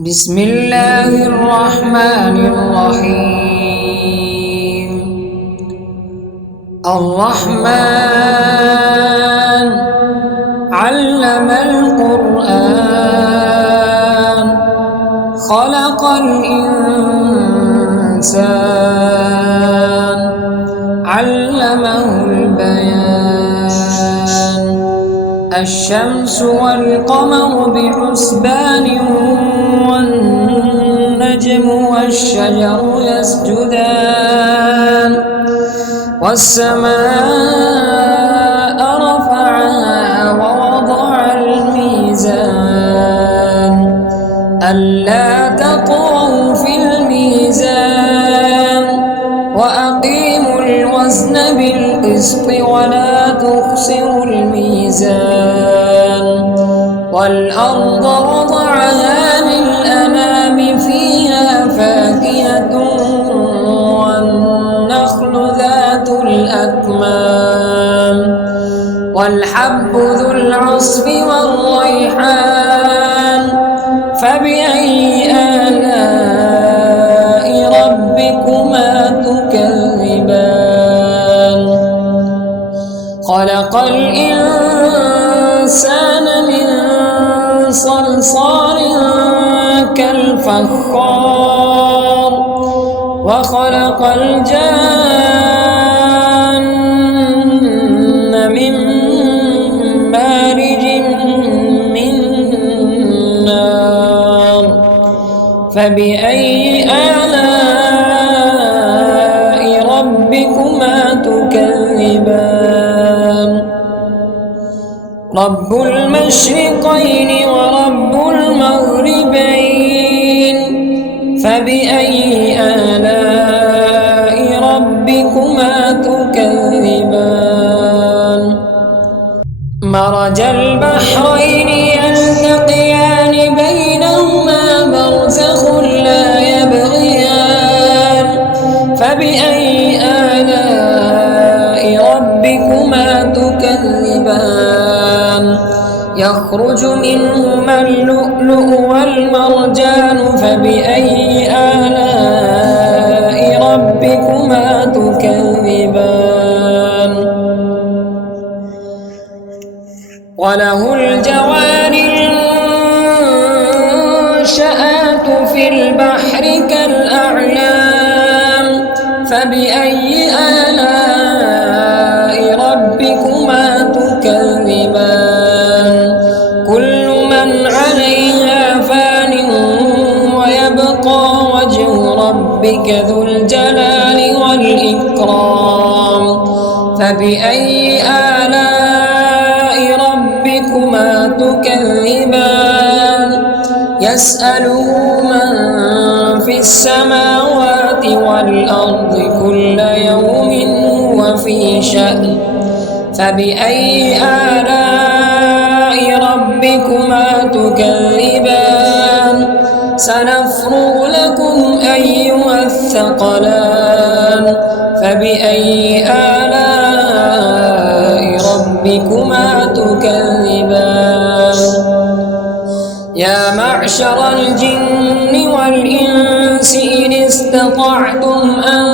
بسم الله الرحمن الرحيم. الرحمن علم القرآن خلق الإنسان علمه البيان. الشمس والقمر بحسبان والنجم والشجر يسجدان والسماء رفعها ووضع الميزان ألا تطغوا في الميزان وأقيموا الوزن بالقسط ولا تخسروا الميزان والأرض وضعها للأنام فيها فاكهة والنخل ذات الأكمام والحب ذو العصف والريحان فبأي آلاء ربكما تكذبان. خلق الإنسان من صلصال كالفخار وخلق الجان من مارج من نار فبأي آلاء ربكما تكذبان. رب المشرقين ورب المغربين فبأي آلاء ربكما تكذبان. مرج البحرين يلتقيان بينهما برزخ لا يبغيان فبأي آلاء ربكما تكذبان. يخرج منهما اللؤلؤ والمرجان فبأي آلاء ربكما تكذبان. وله الجوار المنشآت في البحر كالأعلام فبأي آلاء ربكما تكذبان. كل من عليها فان ويبقى وجه ربك ذو الجلال والإكرام فبأي آلاء ربكما تكذبان. يسأله من في السماوات والأرض كل يوم هو في شأن فبأي آلاء ربكما تكذبان. سنفرغ لكم أيها الثقلان فبأي آلاء ربكما تكذبان. يا معشر الجن والإنس إن استطعتم أن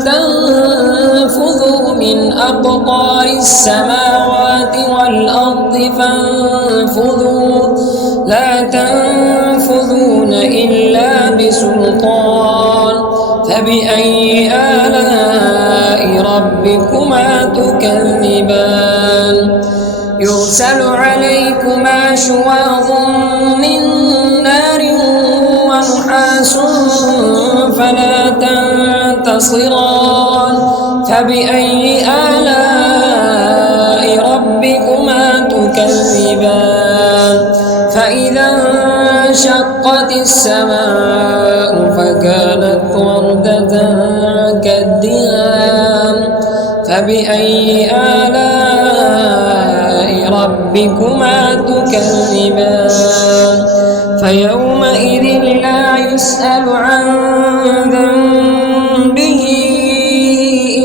تنفذوا من أقطار السماوات والأرض فانفذوا لا تنفذون إلا بسلطان فبأي آلاء ربكما تكذبان. يرسل عليكما شواظ من نار ونحاس فلا تنتصران فبأي آلاء ربكما تكذبان. فإذا انشقت السماء فكانت وردة كالدهان فبأي آلاء ربكما تكذبان. فيومئذ لا يسأل عن ذنبه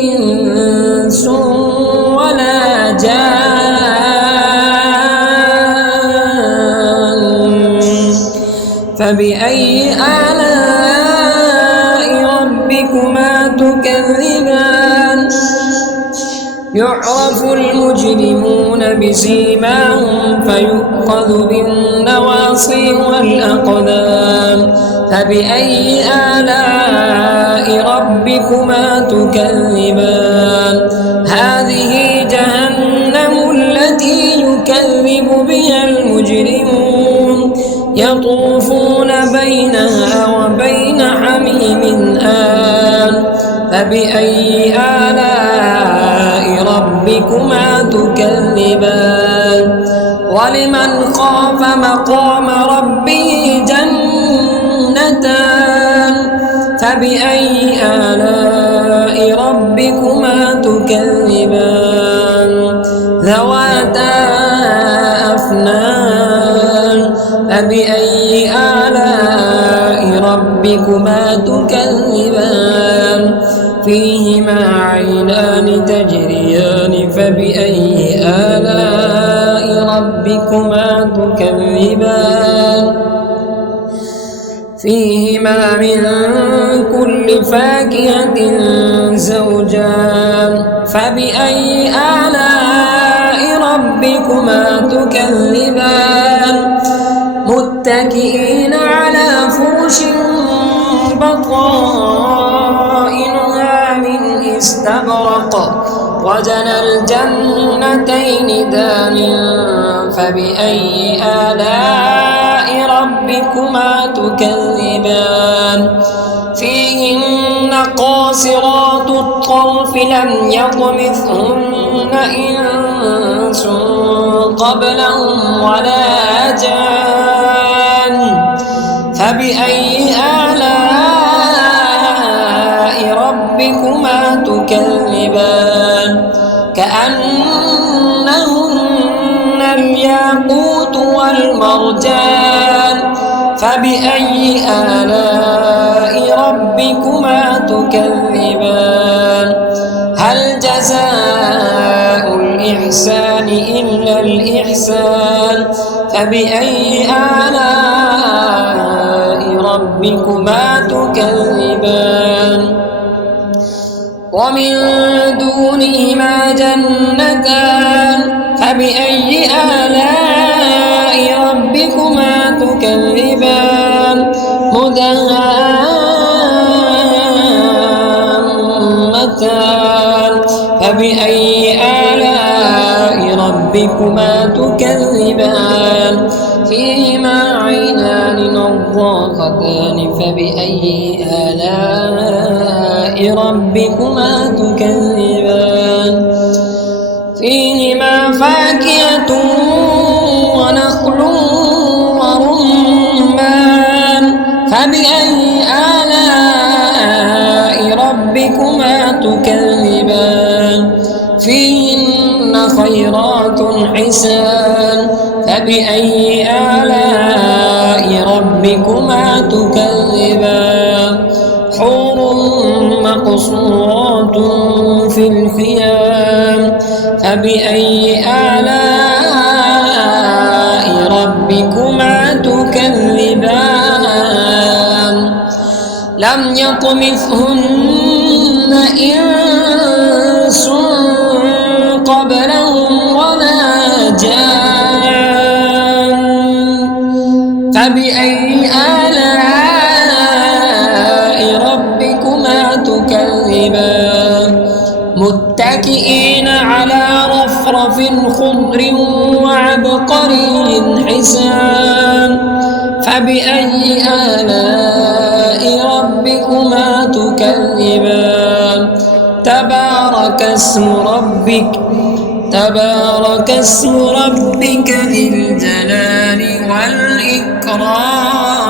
إنس ولا جان فبأي آلاء ربكما تكذبان يعرف المجرمون بسيماهم فيؤخذ بالنواصي والأقدام فبأي آلاء ربكما تكذبان هذه جهنم التي يكذب بها المجرمون يطوفون بينها وبين حميم آن فبأي آلاء ربكما تكذبان ولمن خاف مقام ربه جنتان فبأي آلاء ربكما تكذبان ذواتا أفنان فبأي آلاء ربكما تكذبان فيهما عينان تجريان فبأي آلاء ربكما تكذبان فيهما من كل فاكهة زوجان فبأي آلاء ربكما تكذبان متكئين على فرش بطائنها من استبرق وجنى الجنتين دان فبأي آلاء ربكما تكذبان فيهن قاصرات الطرف لم يطمثهن إنس قبلهم ولا جان فبأي آلاء ربكما تكذبان كأنهن الياقوت والمرجان فبأي آلاء ربكما تكذبان هل جزاء الإحسان إلا الإحسان فبأي آلاء ربكما تكذبان ومن دونهما جنتان فبأي آلاء ربكما تكذبان مدهامتان فبأي آلاء ربكما تكذبان فيهما عينان نضاختان فبأي آلاء ربكما تكذبان فيهما فاكهة ونخل ورمان فبأي آلاء ربكما تكذبان فيهن خيرات حسان فبأي آلاء ربكما تكذبان حور مقصورات في الخيام فبأي آلاء ربكما تكذبان لم يطمثهن إنس قبلهم ولا جان فبأي آلاء ربكما تكذبان متكئين على رفرف خضر وعبقري حسان فبأي آلاء ربكما تكذبان تبارك اسم ربك ذي الجلال والإكرام